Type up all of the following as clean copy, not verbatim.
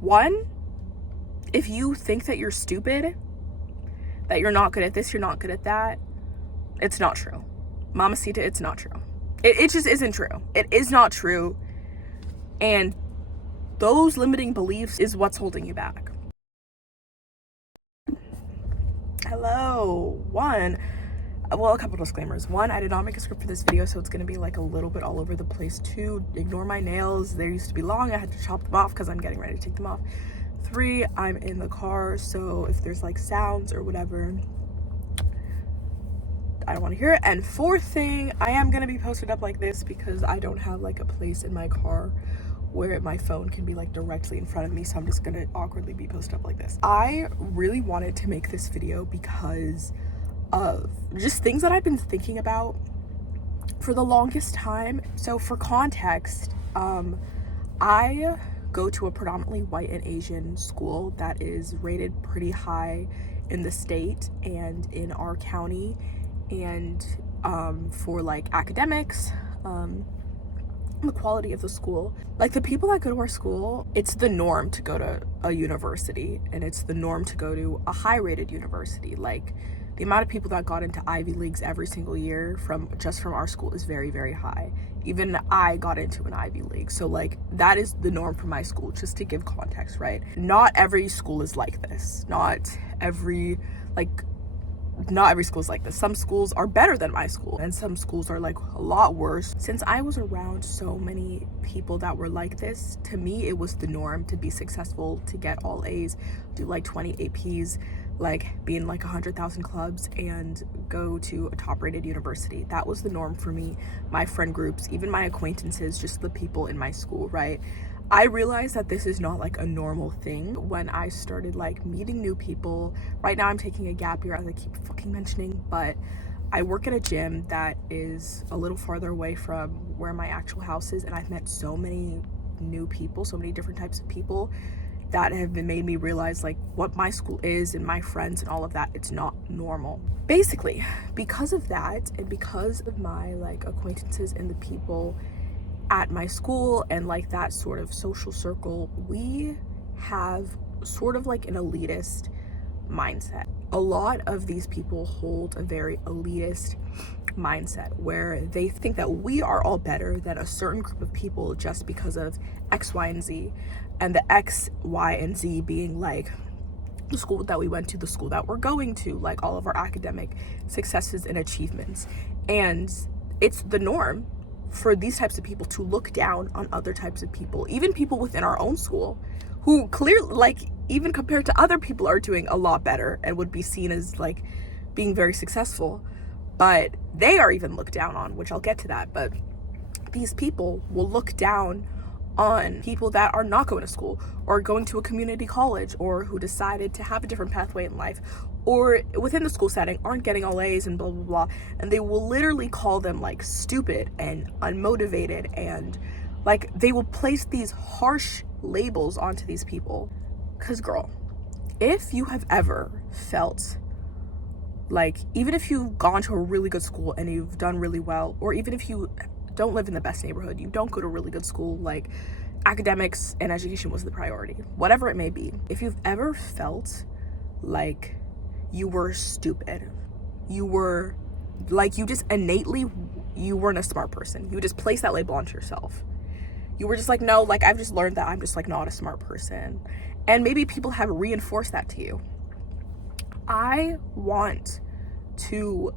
One, if you think that you're stupid, that you're not good at this, you're not good at that, it's not true. Mamacita, it's not true. It just isn't true. It is not true. And those limiting beliefs is what's holding you back. Hello. A couple disclaimers. One, I did not make a script for this video, so it's going to be like a little bit all over the place. Two, ignore my nails. They used to be long. I had to chop them off because I'm getting ready to take them off. Three, I'm in the car, so if there's like sounds or whatever, I don't want to hear it. And fourth thing, I am going to be posted up like this because I don't have like a place in my car where my phone can be like directly in front of me, so I'm just gonna awkwardly be posted up like this. I really wanted to make this video because of just things that I've been thinking about for the longest time. So for context, I go to a predominantly white and Asian school that is rated pretty high in the state and in our county, and for like academics, the quality of the school. Like, the people that go to our school, it's the norm to go to a university, and it's the norm to go to a high rated university. Like, the amount of people that got into Ivy Leagues every single year from our school is very, very high. Even I got into an Ivy League. So like, that is the norm for my school, just to give context, right? Not every school is like this. Not every school is like this. Some schools are better than my school, and some schools are like a lot worse. Since I was around so many people that were like this, to me it was the norm to be successful, to get all A's, do like 20 APs, like be in like 100,000 clubs, and go to a top rated university. That was the norm for me, my friend groups, even my acquaintances, just the people in my school, right? I realized that this is not like a normal thing when I started like meeting new people. Right now I'm taking a gap year, as I keep fucking mentioning, but I work at a gym that is a little farther away from where my actual house is, and I've met so many new people, so many different types of people that have made me realize like what my school is, and my friends and all of that, it's not normal. Basically, because of that, and because of my like acquaintances and the people at my school and like that sort of social circle, we have sort of like an elitist mindset. A lot of these people hold a very elitist mindset where they think that we are all better than a certain group of people just because of X, Y, and Z. And the X, Y, and Z being like the school that we went to, the school that we're going to, like all of our academic successes and achievements. And it's the norm for these types of people to look down on other types of people, even people within our own school who clearly, like, even compared to other people, are doing a lot better and would be seen as like being very successful, but they are even looked down on, which I'll get to that. But these people will look down on people that are not going to school, or going to a community college, or who decided to have a different pathway in life, or within the school setting aren't getting all A's and blah blah blah, and they will literally call them like stupid and unmotivated, and like they will place these harsh labels onto these people. Because girl, if you have ever felt like, even if you've gone to a really good school and you've done really well, or even if you don't live in the best neighborhood, you don't go to a really good school, like academics and education was the priority, whatever it may be, if you've ever felt like you were stupid, you were like, you just innately, you weren't a smart person, you just placed that label onto yourself, you were just like, no, like I've just learned that I'm just like not a smart person, and maybe people have reinforced that to you, I want to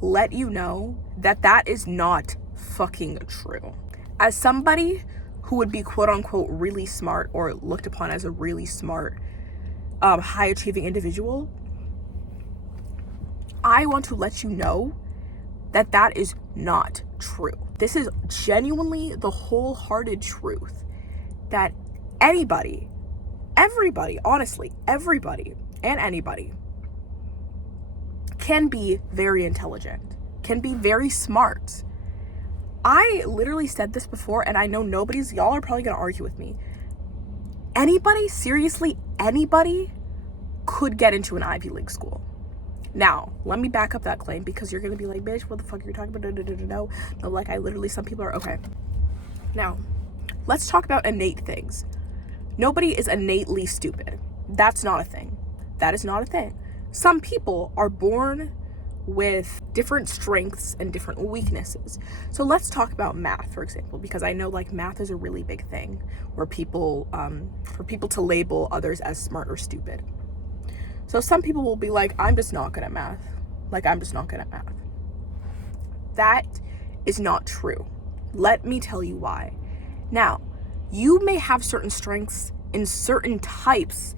let you know that that is not fucking true. As somebody who would be quote unquote really smart, or looked upon as a really smart, high achieving individual, I want to let you know that that is not true. This is genuinely the wholehearted truth that anybody, everybody, honestly, everybody and anybody can be very intelligent, can be very smart. I literally said this before, and I know y'all are probably gonna argue with me. Anybody, seriously, anybody could get into an Ivy League school. Now, let me back up that claim, because you're gonna be like, bitch, what the fuck are you talking about? No, like, some people are, okay. Now, let's talk about innate things. Nobody is innately stupid. That's not a thing. That is not a thing. Some people are born with different strengths and different weaknesses. So let's talk about math, for example, because I know like math is a really big thing where people, for people to label others as smart or stupid. So some people will be like, I'm just not good at math. Like, I'm just not good at math. That is not true. Let me tell you why. Now, you may have certain strengths in certain types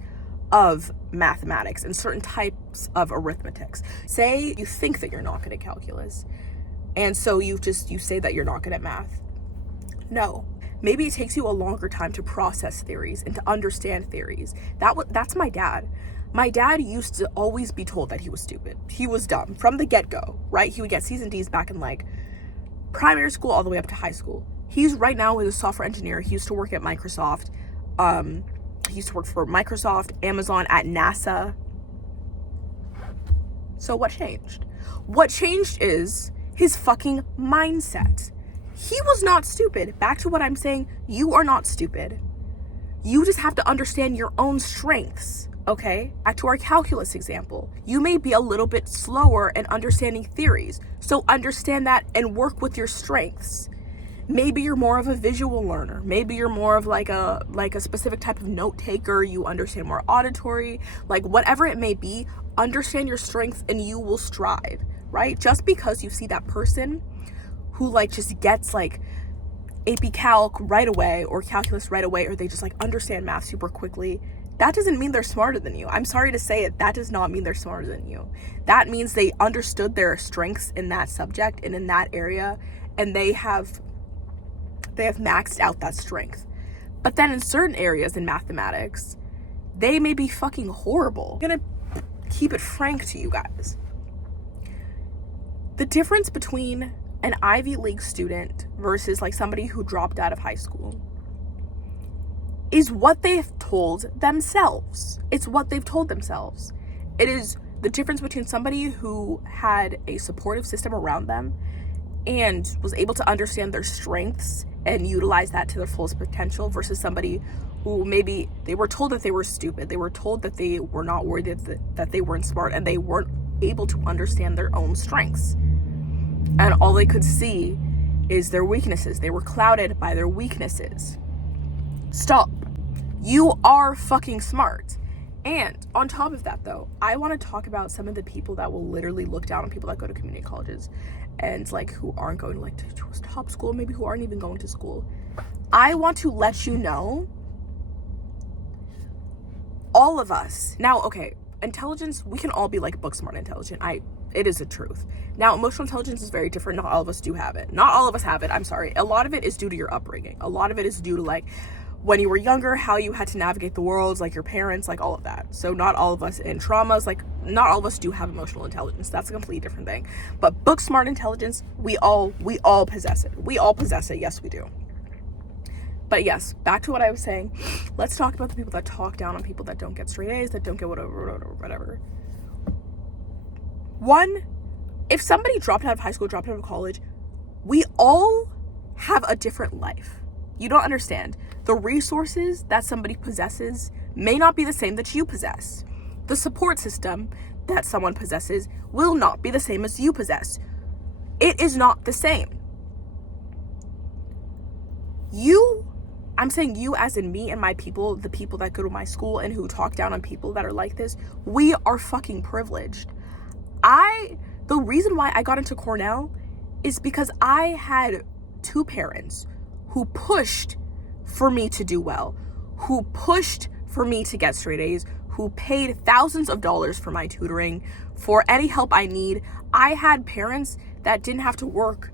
of mathematics and certain types of arithmetics. Say you think that you're not good at calculus, and so you say that you're not good at math. No, maybe it takes you a longer time to process theories and to understand theories. That's my dad. My dad used to always be told that he was stupid. He was dumb from the get-go, right? He would get C's and D's back in like primary school all the way up to high school. He's right now a software engineer. He used to work at Microsoft. He used to work for Microsoft, Amazon, at NASA. So what changed? What changed is his fucking mindset. He was not stupid. Back to what I'm saying, you are not stupid. You just have to understand your own strengths, okay? Back to our calculus example. You may be a little bit slower in understanding theories, so understand that and work with your strengths. Maybe you're more of a visual learner. Maybe you're more of like a specific type of note taker. You understand more auditory, like whatever it may be, understand your strengths and you will strive, right? Just because you see that person who like just gets like AP Calc right away or calculus right away, or they just like understand math super quickly, that doesn't mean they're smarter than you. I'm sorry to say it, that does not mean they're smarter than you. That means they understood their strengths in that subject and in that area, and they have maxed out that strength. But then in certain areas in mathematics, they may be fucking horrible. I'm gonna keep it frank to you guys. The difference between an Ivy League student versus like somebody who dropped out of high school is what they've told themselves. It's what they've told themselves. It is the difference between somebody who had a supportive system around them and was able to understand their strengths and utilize that to their fullest potential versus somebody who maybe they were told that they were stupid. They were told that they were not worthy, that they weren't smart, and they weren't able to understand their own strengths. And all they could see is their weaknesses. They were clouded by their weaknesses. Stop. You are fucking smart. And on top of that, though, I want to talk about some of the people that will literally look down on people that go to community colleges and like who aren't going to like to a top school, maybe who aren't even going to school. I want to let you know, all of us. Now, okay, intelligence, we can all be like book smart intelligent. It is a truth. Now, emotional intelligence is very different. Not all of us do have it. Not all of us have it. I'm sorry. A lot of it is due to your upbringing. A lot of it is due to like when you were younger, how you had to navigate the world, like your parents, like all of that. So not all of us in traumas, like not all of us do have emotional intelligence. That's a completely different thing. But book smart intelligence, we all possess it. We all possess it. Yes, we do. But yes, back to what I was saying. Let's talk about the people that talk down on people that don't get straight A's, that don't get whatever. One, if somebody dropped out of high school, dropped out of college, we all have a different life. You don't understand. The resources that somebody possesses may not be the same that you possess. The support system that someone possesses will not be the same as you possess. It is not the same. I'm saying you as in me and my people, the people that go to my school and who talk down on people that are like this, we are fucking privileged. The reason why I got into Cornell is because I had two parents who pushed for me to do well, who pushed for me to get straight A's, who paid thousands of dollars for my tutoring, for any help I need. I had parents that didn't have to work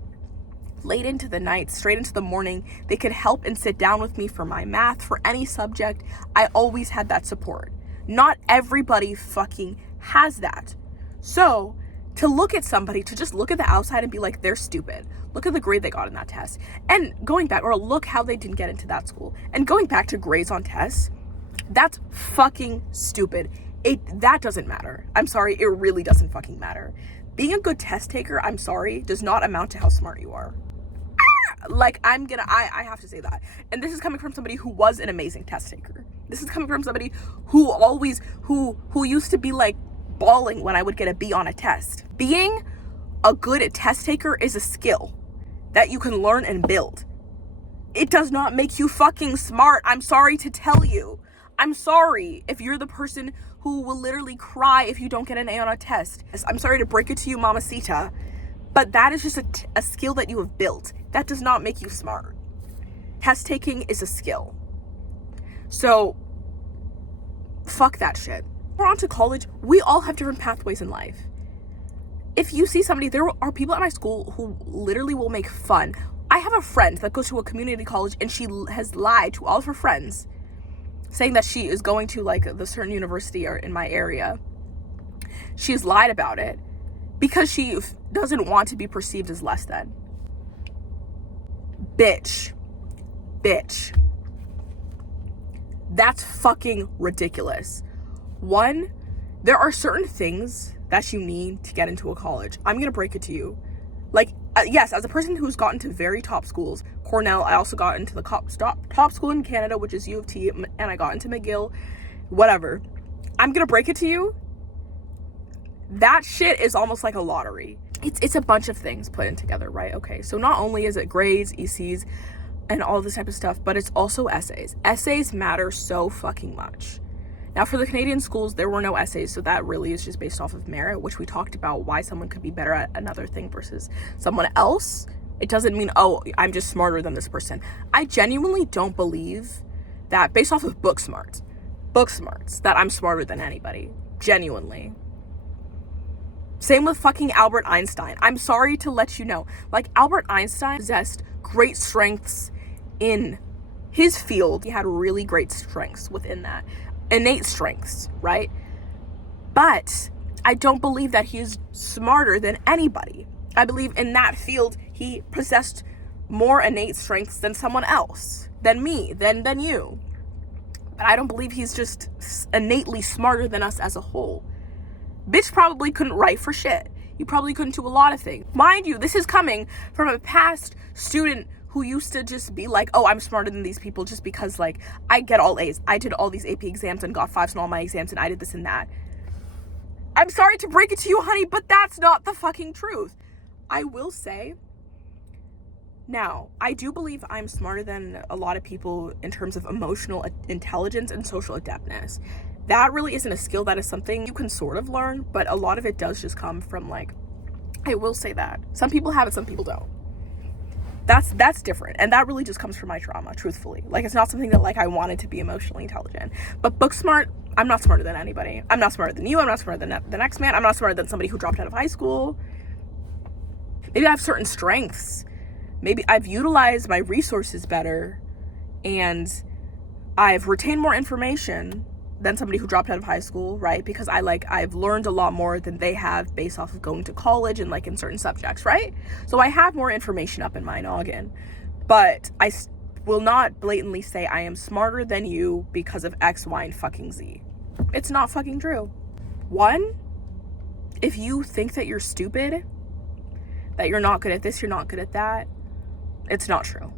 late into the night, straight into the morning. They could help and sit down with me for my math, for any subject. I always had that support. Not everybody fucking has that. So to look at somebody, to just look at the outside and be like, they're stupid. Look at the grade they got in that test. And going back, or look how they didn't get into that school. And going back to grades on tests, that's fucking stupid. That doesn't matter. I'm sorry, it really doesn't fucking matter. Being a good test taker, I'm sorry, does not amount to how smart you are. I have to say that. And this is coming from somebody who was an amazing test taker. This is coming from somebody who used to be like bawling when I would get a B on a test. Being a good test taker is a skill that you can learn and build. It does not make you fucking smart. I'm sorry to tell you. I'm sorry if you're the person who will literally cry if you don't get an A on a test. I'm sorry to break it to you, mamacita, but that is just a skill that you have built. That does not make you smart. Test taking is a skill. So, fuck that shit. We're on to college. We all have different pathways in life. If you see somebody, there are people at my school who literally will make fun. I have a friend that goes to a community college and she has lied to all of her friends saying that she is going to like the certain university or in my area. She has lied about it because she doesn't want to be perceived as less than. Bitch. That's fucking ridiculous. One, there are certain things that you need to get into a college. I'm gonna break it to you. Like, yes, as a person who's gotten to very top schools, Cornell, I also got into the top school in Canada, which is U of T, and I got into McGill, whatever. I'm gonna break it to you. That shit is almost like a lottery. It's a bunch of things put in together, right? Okay, so not only is it grades, ECs, and all this type of stuff, but it's also essays. Essays matter so fucking much. Now, for the Canadian schools, there were no essays, so that really is just based off of merit, which we talked about why someone could be better at another thing versus someone else. It doesn't mean, oh, I'm just smarter than this person. I genuinely don't believe that based off of book smarts, that I'm smarter than anybody. Genuinely. Same with fucking Albert Einstein. I'm sorry to let you know. Like, Albert Einstein possessed great strengths in his field. He had really great strengths within that. Innate strengths, right? But I don't believe that he is smarter than anybody. I believe in that field he possessed more innate strengths than someone else, than me, than you. But I don't believe he's just innately smarter than us as a whole. Bitch probably couldn't write for shit. You probably couldn't do a lot of things. Mind you, this is coming from a past student who used to just be like, oh, I'm smarter than these people just because, like, I get all A's. I did all these AP exams and got 5s in all my exams and I did this and that. I'm sorry to break it to you, honey, but that's not the fucking truth. I will say, now, I do believe I'm smarter than a lot of people in terms of emotional intelligence and social adeptness. That really isn't a skill. That is something you can sort of learn, but a lot of it does just come from, like, I will say that. Some people have it, some people don't. That's different, and that really just comes from my trauma, truthfully. Like, it's not something that, like, I wanted to be emotionally intelligent. But book smart, I'm not smarter than anybody. I'm not smarter than you. I'm not smarter than the next man. I'm not smarter than somebody who dropped out of high school. Maybe I have certain strengths. Maybe I've utilized my resources better, and I've retained more information than somebody who dropped out of high school, right? Because I've learned a lot more than they have based off of going to college and, like, in certain subjects, right? So I have more information up in my noggin, but I will not blatantly say I am smarter than you because of X, Y, and fucking Z. It's not fucking true. One, if you think that you're stupid, that you're not good at this, you're not good at that, it's not true.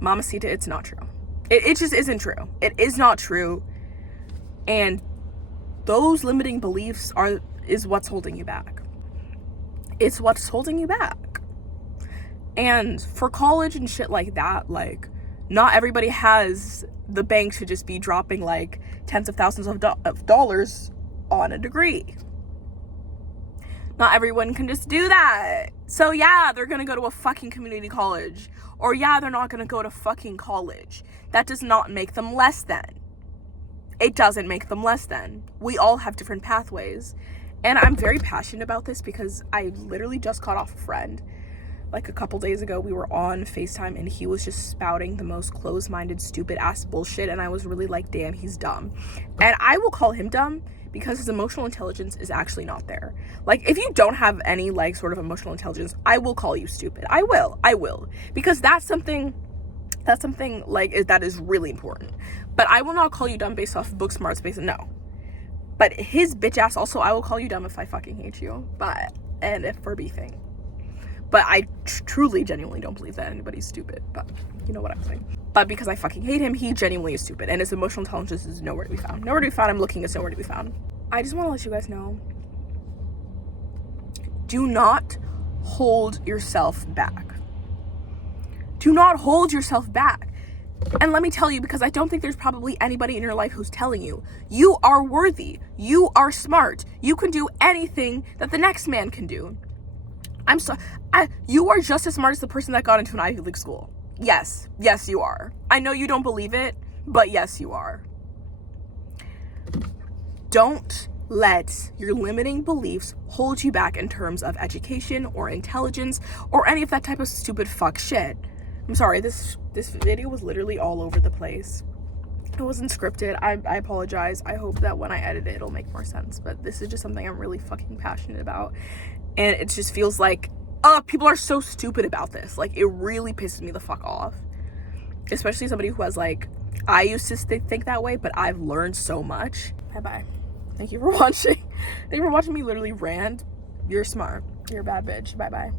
Mamacita, it's not true. It just isn't true. It is not true. And those limiting beliefs is what's holding you back. It's what's holding you back. And for college and shit like that, like, not everybody has the bank to just be dropping, like, tens of thousands of dollars on a degree. Not everyone can just do that. So yeah, they're gonna go to a fucking community college. Or yeah, they're not gonna go to fucking college. That does not make them less than. It doesn't make them less than. We all have different pathways. And I'm very passionate about this because I literally just got off a friend. Like, a couple days ago, we were on FaceTime and he was just spouting the most closed-minded, stupid-ass bullshit. And I was really like, damn, he's dumb. And I will call him dumb because his emotional intelligence is actually not there. Like, if you don't have any, like, sort of emotional intelligence, I will call you stupid. I will. Because that's something like that is really important. But I will not call you dumb based off of book smarts no. But his bitch ass also, I will call you dumb if I fucking hate you. And if we're beefing. But I truly, genuinely don't believe that anybody's stupid. But you know what I'm saying. But because I fucking hate him, he genuinely is stupid. And his emotional intelligence is nowhere to be found. Nowhere to be found. I'm looking, it's nowhere to be found. I just want to let you guys know, do not hold yourself back. Do not hold yourself back. And let me tell you, because I don't think there's probably anybody in your life who's telling you, you are worthy. You are smart. You can do anything that the next man can do. You are just as smart as the person that got into an Ivy League school. Yes, you are. I know you don't believe it, but yes, you are. Don't let your limiting beliefs hold you back in terms of education or intelligence or any of that type of stupid fuck shit. I'm sorry, this video was literally all over the place. It wasn't scripted. I apologize. I hope that when I edit it, it'll make more sense. But this is just something I'm really fucking passionate about. And it just feels like, people are so stupid about this. Like, it really pisses me the fuck off. Especially somebody who has, like, I used to think that way, but I've learned so much. Bye-bye. Thank you for watching. Thank you for watching me literally rant. You're smart. You're a bad bitch. Bye-bye.